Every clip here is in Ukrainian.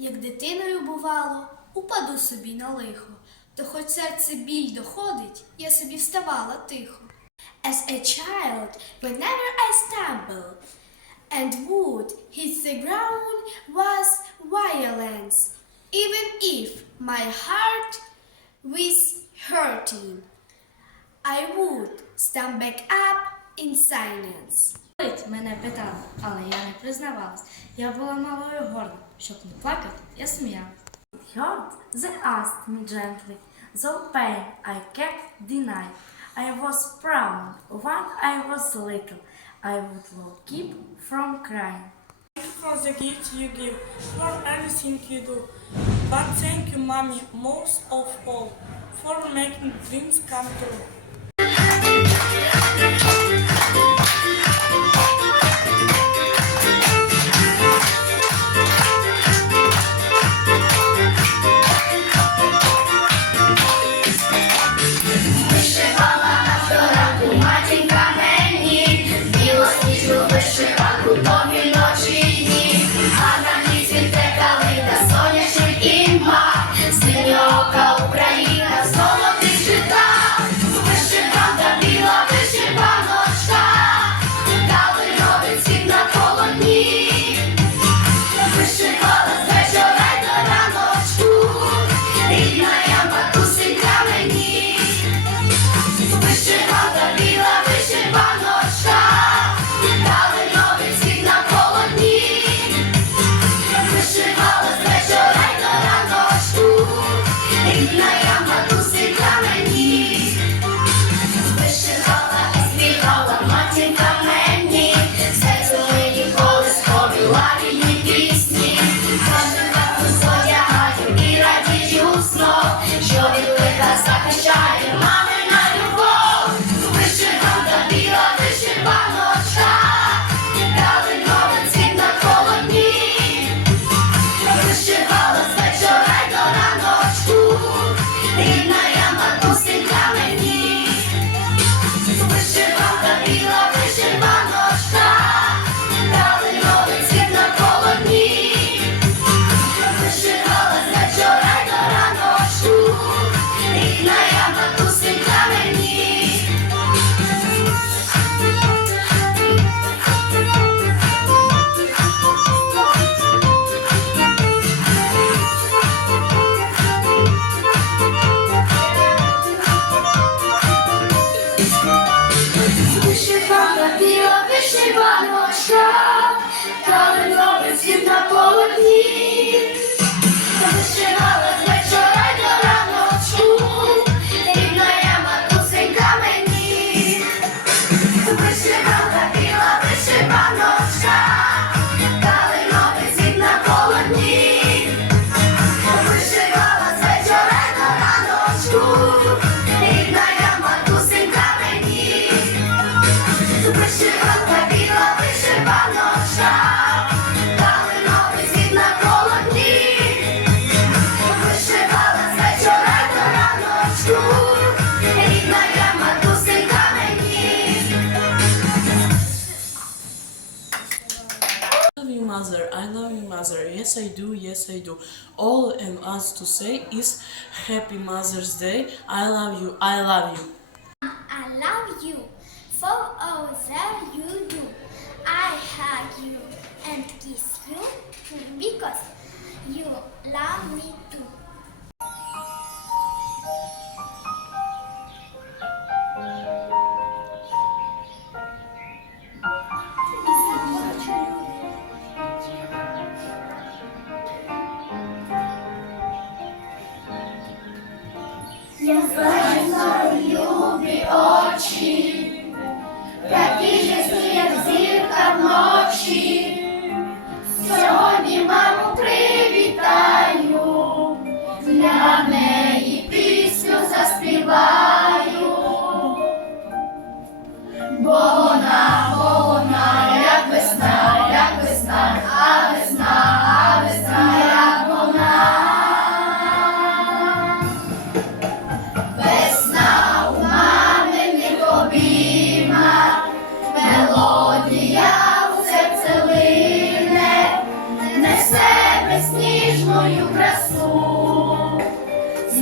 як дитиною бувало, упаду собі на лихо, то хоч серце біль доходить, я собі вставала тихо. As a child, whenever I stumble, and would hit the ground was violence, even if my heart was hurting. I would stand back up in silence. Мене питали, але я не признавалась. Я була малою горда, щоб не плакати, я сміялась. hurt, they asked me gently. Though pain I kept deny. I was proud when I was little. I would well keep from crying. Thank you for the gift you give, for everything you do. But thank you, mommy, most of all, for making dreams come true. Mother. I love you, mother. Yes, I do. Yes, I do. All I'm asked to say is Happy Mother's Day. I love you. I love you. I love you for all that you do. I hug you and kiss you because you love me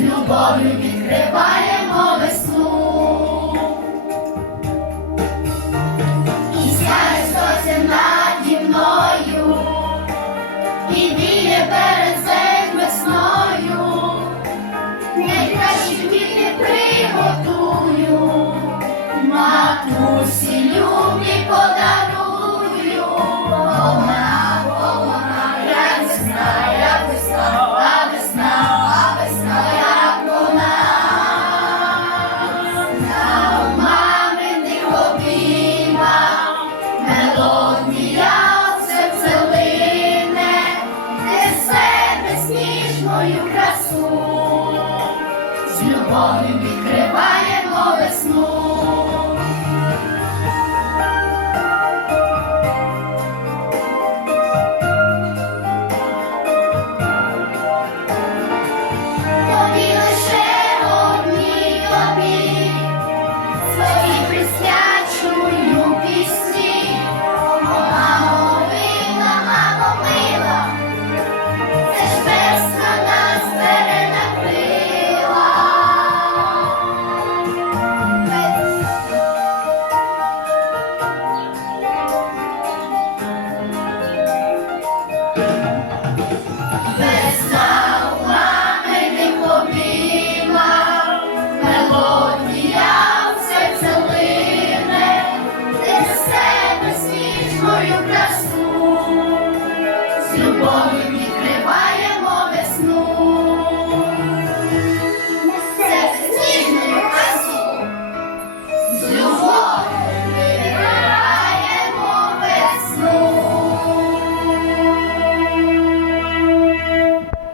любов'ю відкриваємо весну. І сяє сонце наді мною, і віє березень весною, найкращі квіти приготую, матусі безсніжною красу, з любов'ю відкриваємо безсніжною красу, з любов'ю відкриваємо весну, несе безсніжною красу, з любов'ю відкриваємо весну.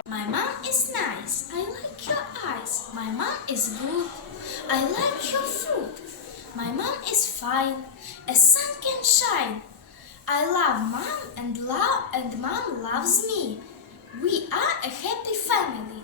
My mom is nice. I like your eyes. My mom is good. I like your fruit. My mom is fine. A sun can shine. I love mom and love and mom loves me. We are a happy family.